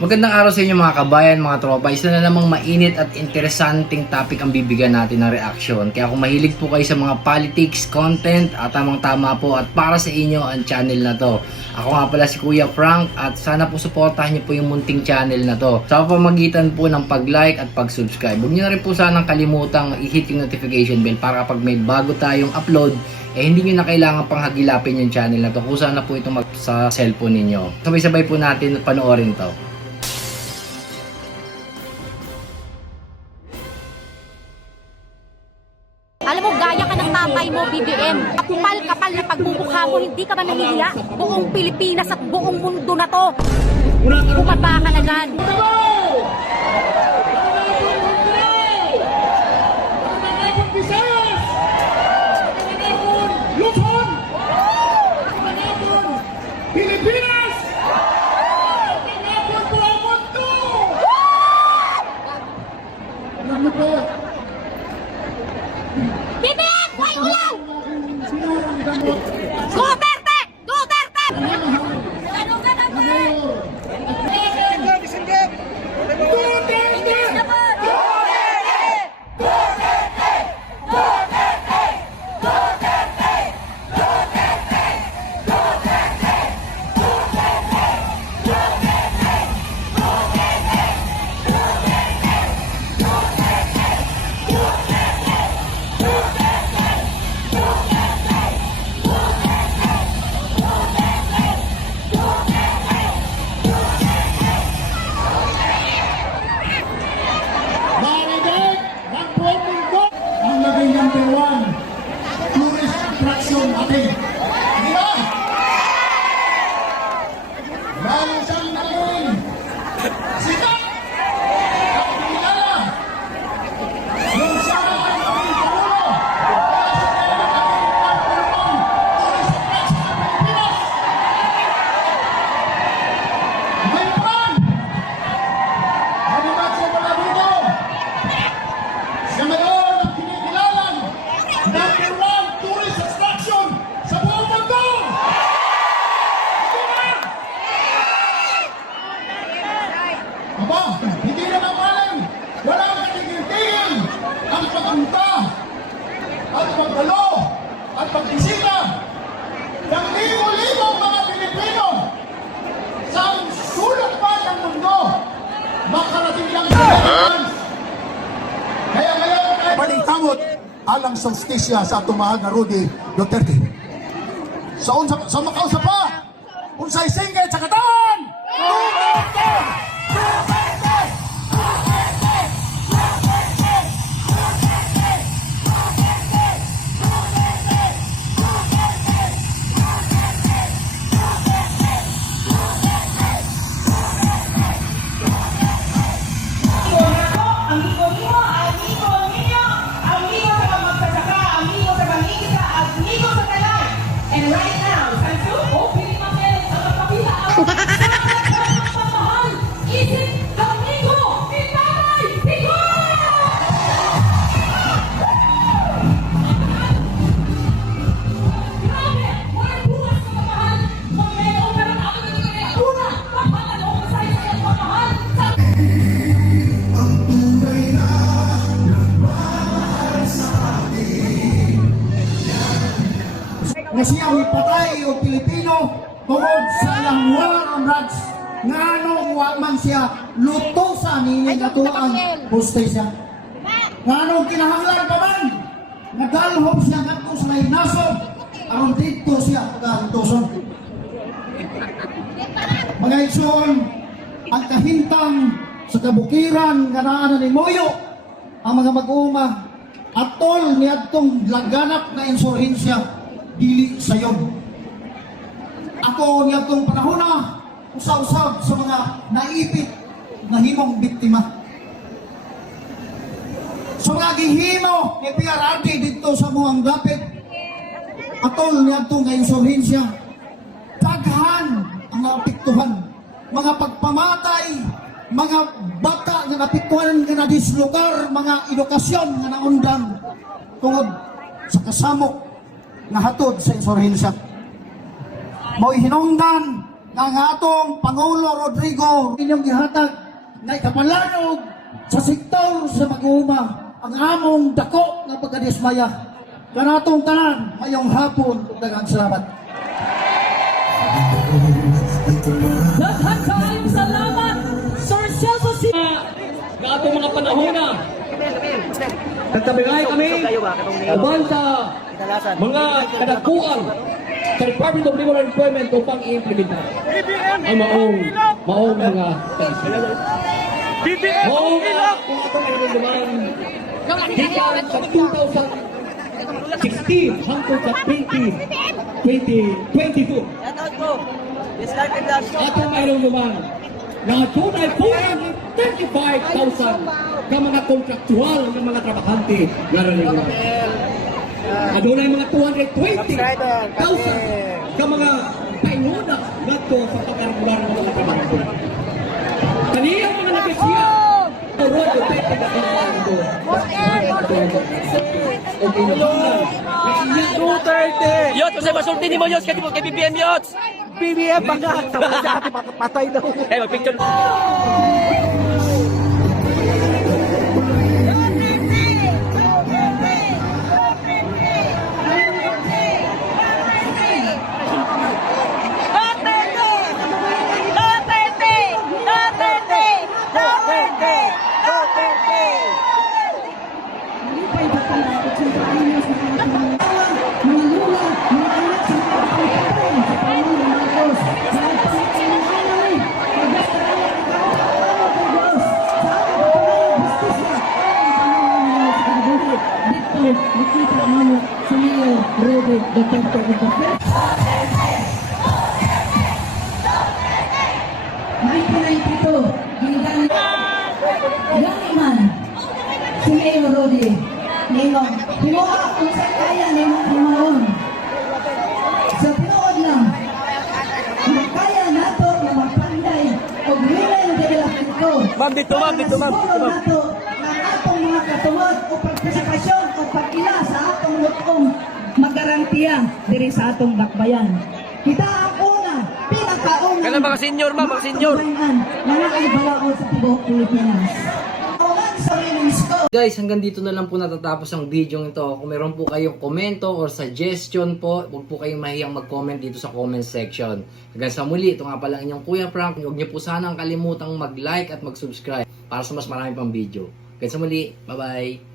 Magandang araw sa inyo mga kabayan, mga tropa. Isa na namang mainit at interesanting topic ang bibigyan natin ng reaction. Kaya kung mahilig po kayo sa mga politics, content, at tamang tama po at para sa inyo ang channel na to. Ako nga pala si Kuya Frank at sana po suportahan niyo po yung munting channel na to. Sa pamagitan po ng pag-like at pag-subscribe. Huwag niyo na rin po sanang kalimutang i-hit yung notification bell para kapag may bago tayong upload, eh hindi nyo na kailangan pang hagilapin yung channel na to kung saan na po ito mag sa cellphone ninyo. Sabay-sabay po natin panoorin to. Alam mo, gaya ka ng tatay mo, BBM. Kapal-kapal na pagmumukha mo, hindi ka ba nahihiya? Buong Pilipinas at buong mundo na to. Bumaba ka na dyan. Balikamot alang sa justisya sa tumahal na Rudy Duterte. Sa unsa sa Macau sa pa, unsay singgit sa katawan! Na siyang ipatay o Pilipino tungod sa ilang war on drugs nga wa man siya lutusan ni nato ang hostesya nga anong kinahanglan pa man. Nagalhop siya ngadto sa nasod aron dito siya pagkalutoson mga igsoon ang kahintang sa kabukiran nga naa ni Moyo ang mga mag-uuma atol ni adtong laganap na insurhensya dili sayon. Ako niya itong panahon na usab-usab sa mga naipit na himong biktima. Sa mga gihimo ni PRRD dito sa muang dapit, atol niya itong nga insurhensya, daghan ang naapektuhan. Mga pagpamatay, mga bata nga napiktuhan nga nadislugar, mga edukasyon nga naundan tungod sa kasamok nga hatod sa insurhensya. Mo'y hinungdan ng atong Pangulo Rodrigo inyong gihatag na ikapalanog sa sektor sa mag-uuma ang among dako nga pagkadismaya. Kanatong tanan, mayong hapon, ug daghang salamat. Daghan kaayong salamat, Sir Celso C. na atong mga panahon na nagtabigay kami uban sa mga kadakuan sa Department of Labor and Employment upang i-implementa ang maong maong mga kaisip. Maong kung atong inunaman gikan sa 2016 hangtod sa 20 2022 atong mayroong lumang na tunay 435,000 ka mga kontraktual ng mga trabahante. Na rin Adunay mga 220,000 ka mga painguna nato sa pagkarambulan ng mga trabahante. Kaniyang mga nagkasiya, Turo, depende na kung ano ito. Okay na ba? Yots, kasi masulti ni mo Yots, kay, kay BBM Yots. BBM pa nga. Patay daw. Eh, mag-picture. Nakita mo sa Mayor Rudy Duterte Duterte. 1992, ginigan Gani man, si Mayor Rudy, Ningong, himuha kung saan kaya Ningong himuhon. Sa tinuod lang, kaya nato na magpanday o gulay ng development ko. Ma'am, dito, ma'am, dito, ma'am, ma'am. nato ng atong mga katuwag o partisipasyon o pag-ila sa atong lutong magarantiya diri sa atong bakbayan. Kita ang una, pinakauna. Kailan mga senior, ma'am, mga senior. Mga albalaon sa tibuok Pilipinas. Guys, hanggang dito na lang po natatapos ang video ito. Kung meron po kayong komento or suggestion po, huwag po kayong mahiyang mag-comment dito sa comment section. Hanggang sa muli, ito nga pala ang inyong Kuya Frank. Huwag niyo po sanang kalimutang mag-like at mag-subscribe para sa mas marami pang video. Hanggang sa muli, bye-bye!